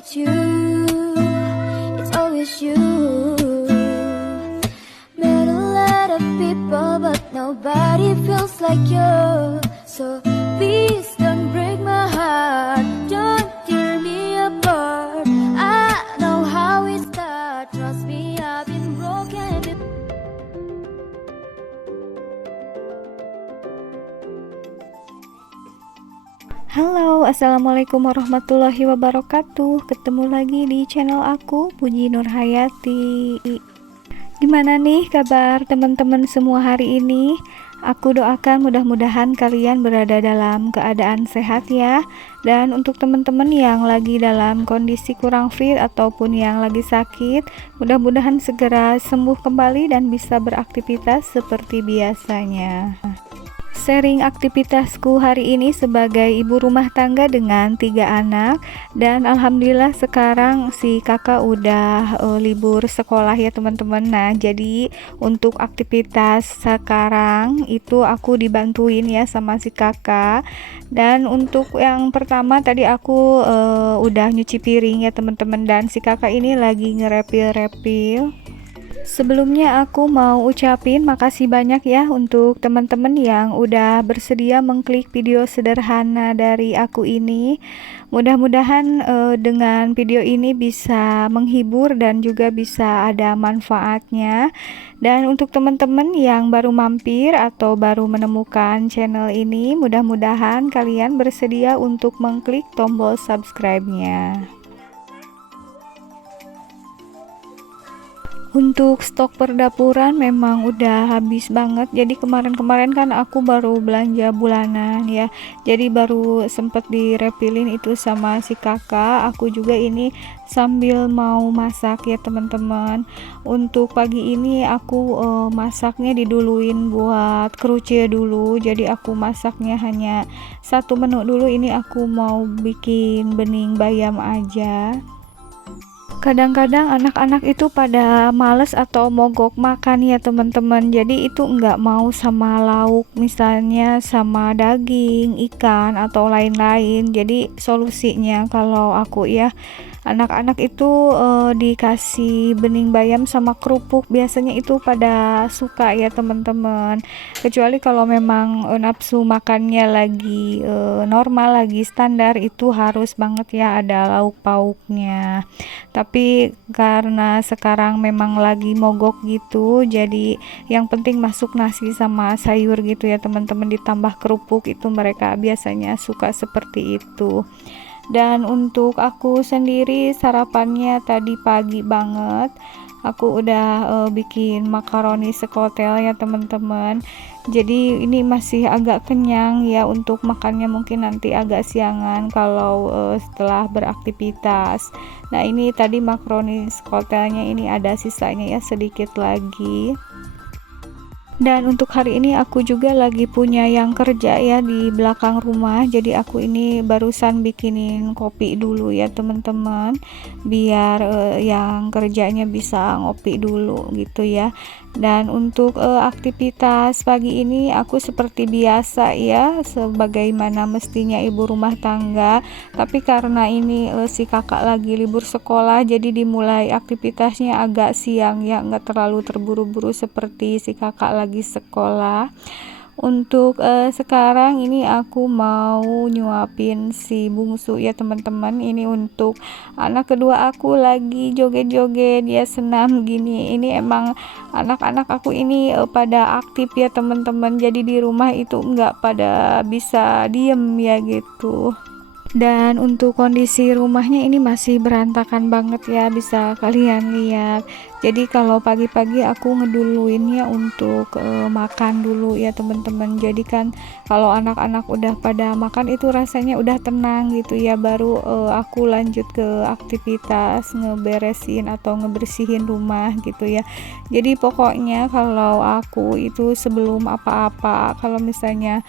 It's you, it's always you. Met a lot of people, but nobody feels like you. So please don't break my heart, don't tear me apart. I know how it starts, trust me, I've been broken before. Halo, assalamualaikum warahmatullahi wabarakatuh. Ketemu lagi di channel aku, Puji Nurhayati. Gimana nih kabar teman-teman semua hari ini? Aku doakan mudah-mudahan kalian berada dalam keadaan sehat ya. Dan untuk teman-teman yang lagi dalam kondisi kurang fit ataupun yang lagi sakit, mudah-mudahan segera sembuh kembali dan bisa beraktivitas seperti biasanya. Sharing aktivitasku hari ini sebagai ibu rumah tangga dengan 3 anak, dan alhamdulillah sekarang si kakak udah libur sekolah ya teman-teman. Nah, jadi untuk aktivitas sekarang itu aku dibantuin ya sama si kakak. Dan untuk yang pertama tadi aku udah nyuci piring ya teman-teman, dan si kakak ini lagi ngerepil-repil. Sebelumnya aku mau ucapin makasih banyak ya untuk teman-teman yang udah bersedia mengklik video sederhana dari aku ini. Mudah-mudahan dengan video ini bisa menghibur dan juga bisa ada manfaatnya. Dan untuk teman-teman yang baru mampir atau baru menemukan channel ini, mudah-mudahan kalian bersedia untuk mengklik tombol subscribe-nya. Untuk stok perdapuran memang udah habis banget. Jadi kemarin-kemarin kan aku baru belanja bulanan ya. Jadi baru sempet direpilin itu sama si kakak. Aku juga ini sambil mau masak ya teman-teman. Untuk pagi ini aku masaknya diduluin buat kerucia dulu. Jadi aku masaknya hanya satu menu dulu. Ini aku mau bikin bening bayam aja. Kadang-kadang anak-anak itu pada males atau mogok makan ya teman-teman. Jadi itu nggak mau sama lauk, misalnya sama daging, ikan atau lain-lain. Jadi solusinya kalau aku ya, anak-anak itu dikasih bening bayam sama kerupuk, biasanya itu pada suka ya teman-teman. Kecuali kalau memang nafsu makannya lagi normal, lagi standar, itu harus banget ya ada lauk pauknya. Tapi karena sekarang memang lagi mogok gitu, jadi yang penting masuk nasi sama sayur gitu ya teman-teman, ditambah kerupuk, itu mereka biasanya suka seperti itu. Dan untuk aku sendiri sarapannya tadi pagi banget aku udah bikin makaroni sekotel ya teman-teman. Jadi ini masih agak kenyang ya, untuk makannya mungkin nanti agak siangan kalau setelah beraktivitas. Nah, ini tadi makaroni sekotelnya ini ada sisanya ya, sedikit lagi. Dan untuk hari ini aku juga lagi punya yang kerja ya di belakang rumah. Jadi aku ini barusan bikinin kopi dulu ya teman-teman, biar yang kerjanya bisa ngopi dulu gitu ya. Dan untuk aktivitas pagi ini aku seperti biasa ya, sebagaimana mestinya ibu rumah tangga. Tapi karena ini si kakak lagi libur sekolah, jadi dimulai aktivitasnya agak siang ya, nggak terlalu terburu-buru seperti si kakak lagi sekolah. Untuk sekarang ini aku mau nyuapin si bungsu ya teman-teman. Ini untuk anak kedua aku lagi joget-joget, dia senam gini. Ini emang anak-anak aku ini pada aktif ya teman-teman. Jadi di rumah itu nggak pada bisa diem ya gitu. Dan untuk kondisi rumahnya ini masih berantakan banget ya, bisa kalian lihat. Jadi kalau pagi-pagi aku ngeduluinnya untuk makan dulu ya teman-teman. Jadi kan kalau anak-anak udah pada makan itu rasanya udah tenang gitu ya, baru aku lanjut ke aktivitas ngeberesin atau ngebersihin rumah gitu ya. Jadi pokoknya kalau aku itu sebelum apa-apa, kalau misalnya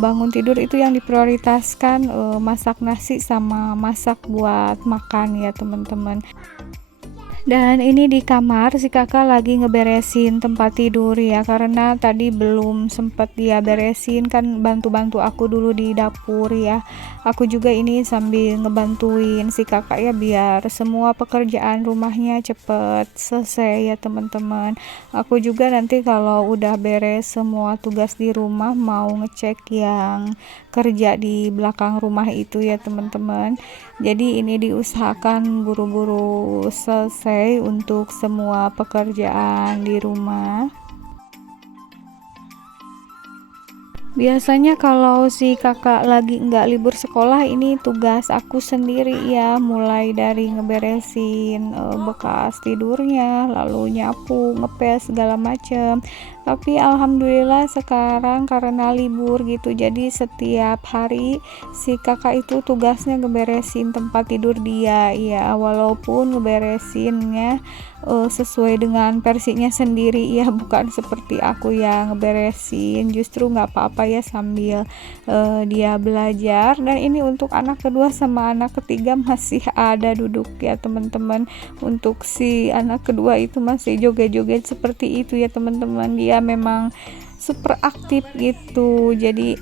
bangun tidur itu yang diprioritaskan masak nasi sama masak buat makan ya teman-teman. Dan ini di kamar si kakak lagi ngeberesin tempat tidur ya, karena tadi belum sempet dia beresin kan, bantu-bantu aku dulu di dapur ya. Aku juga ini sambil ngebantuin si kakak ya, biar semua pekerjaan rumahnya cepet selesai ya teman-teman. Aku juga nanti kalau udah beres semua tugas di rumah mau ngecek yang kerja di belakang rumah itu ya teman-teman. Jadi ini diusahakan buru-buru selesai untuk semua pekerjaan di rumah. Biasanya kalau si kakak lagi nggak libur sekolah, ini tugas aku sendiri ya, mulai dari ngeberesin bekas tidurnya, lalu nyapu, ngepel segala macem. Tapi alhamdulillah sekarang karena libur gitu, jadi setiap hari si kakak itu tugasnya ngeberesin tempat tidur dia ya, walaupun ngeberesinnya sesuai dengan versinya sendiri ya, bukan seperti aku yang ngeberesin. Justru nggak apa-apa ya, sambil dia belajar. Dan ini untuk anak kedua sama anak ketiga masih ada duduk ya teman-teman. Untuk si anak kedua itu masih joget-joget seperti itu ya teman-teman, dia memang super aktif gitu, jadi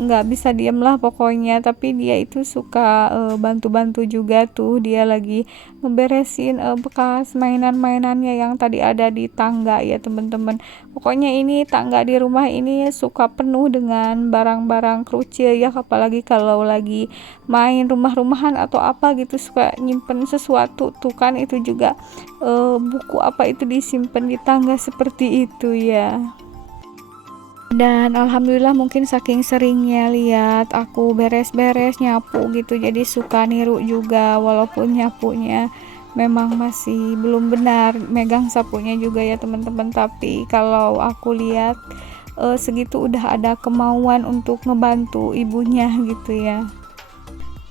nggak bisa diem lah pokoknya. Tapi dia itu suka bantu-bantu juga tuh, dia lagi ngeberesin bekas mainan-mainannya yang tadi ada di tangga ya teman-teman. Pokoknya ini tangga di rumah ini suka penuh dengan barang-barang krucil ya, apalagi kalau lagi main rumah-rumahan atau apa gitu, suka nyimpen sesuatu tuh kan. Itu juga buku apa itu disimpan di tangga seperti itu ya. Dan alhamdulillah mungkin saking seringnya lihat aku beres-beres nyapu gitu, jadi suka niru juga, walaupun nyapunya memang masih belum benar, megang sapunya juga ya teman-teman. Tapi kalau aku lihat segitu udah ada kemauan untuk ngebantu ibunya gitu ya.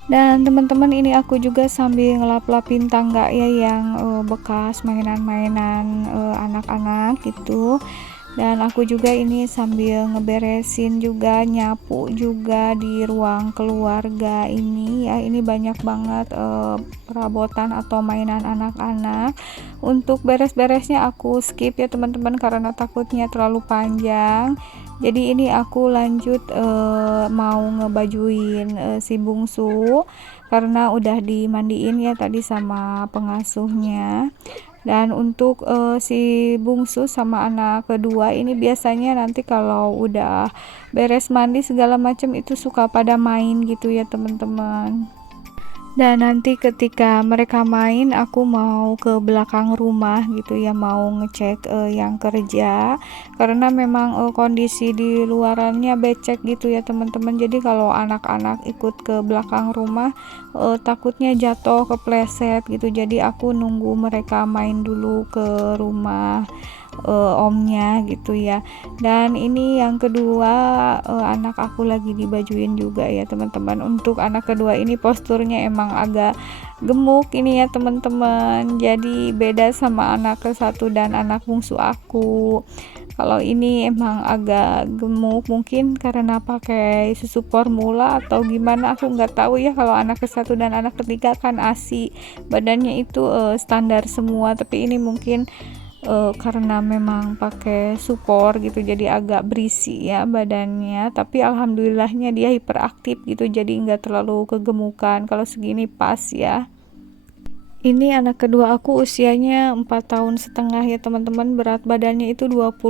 Dan teman-teman, ini aku juga sambil ngelap-lapin tangga ya, yang bekas mainan-mainan anak-anak gitu. Dan aku juga ini sambil ngeberesin juga, nyapu juga di ruang keluarga ini ya. Ini banyak banget perabotan atau mainan anak-anak. Untuk beres-beresnya aku skip ya teman-teman, karena takutnya terlalu panjang. Jadi ini aku lanjut mau ngebajuin si bungsu, karena udah dimandiin ya tadi sama pengasuhnya. Dan untuk si bungsu sama anak kedua ini biasanya nanti kalau udah beres mandi segala macam itu suka pada main gitu ya teman-teman. Dan nanti ketika mereka main, aku mau ke belakang rumah gitu ya, mau ngecek yang kerja, karena memang kondisi di luarannya becek gitu ya teman-teman. Jadi kalau anak-anak ikut ke belakang rumah takutnya jatuh, kepleset gitu. Jadi aku nunggu mereka main dulu ke rumah omnya gitu ya. Dan ini yang kedua, anak aku lagi dibajuin juga ya teman-teman. Untuk anak kedua ini posturnya emang agak gemuk ini ya teman-teman, jadi beda sama anak ke satu dan anak bungsu aku. Kalau ini emang agak gemuk, mungkin karena pakai susu formula atau gimana, aku nggak tahu ya. Kalau anak ke satu dan anak ketiga kan ASI, badannya itu standar semua, tapi ini mungkin karena memang pakai support gitu, jadi agak berisi ya badannya. Tapi alhamdulillahnya dia hiperaktif gitu, jadi nggak terlalu kegemukan. Kalau segini pas ya. Ini anak kedua aku usianya 4 tahun setengah ya teman-teman, berat badannya itu 21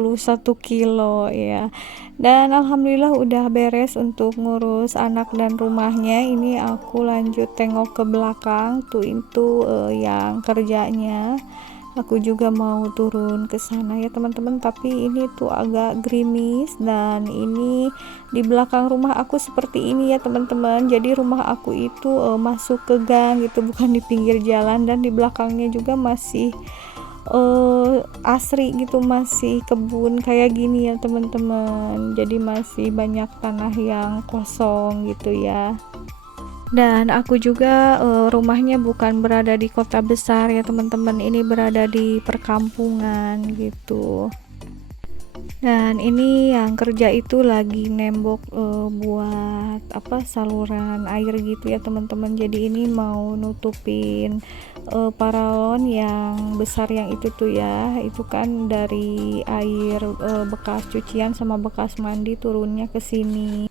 kilo ya. Dan alhamdulillah udah beres untuk ngurus anak dan rumahnya. Ini aku lanjut tengok ke belakang tuh, itu yang kerjanya. Aku juga mau turun ke sana ya teman-teman, tapi ini tuh agak gerimis. Dan ini di belakang rumah aku seperti ini ya teman-teman, jadi rumah aku itu masuk ke gang gitu, bukan di pinggir jalan. Dan di belakangnya juga masih asri gitu, masih kebun kayak gini ya teman-teman, jadi masih banyak tanah yang kosong gitu ya. Dan aku juga rumahnya bukan berada di kota besar ya teman-teman, ini berada di perkampungan gitu. Dan ini yang kerja itu lagi nembok buat apa saluran air gitu ya teman-teman. Jadi ini mau nutupin paralon yang besar yang itu tuh ya, itu kan dari air bekas cucian sama bekas mandi turunnya ke sini.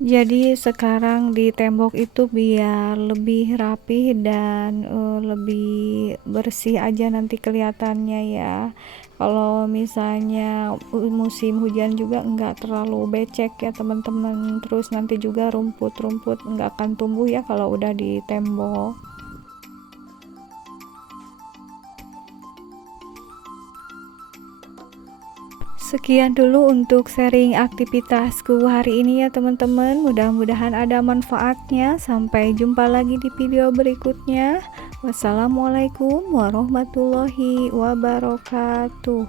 Jadi sekarang di tembok itu biar lebih rapih dan lebih bersih aja nanti kelihatannya ya. Kalau misalnya musim hujan juga enggak terlalu becek ya teman-teman. Terus nanti juga rumput-rumput enggak akan tumbuh ya kalau udah di tembok. Sekian dulu untuk sharing aktivitasku hari ini ya teman-teman. Mudah-mudahan ada manfaatnya. Sampai jumpa lagi di video berikutnya. Wassalamualaikum warahmatullahi wabarakatuh.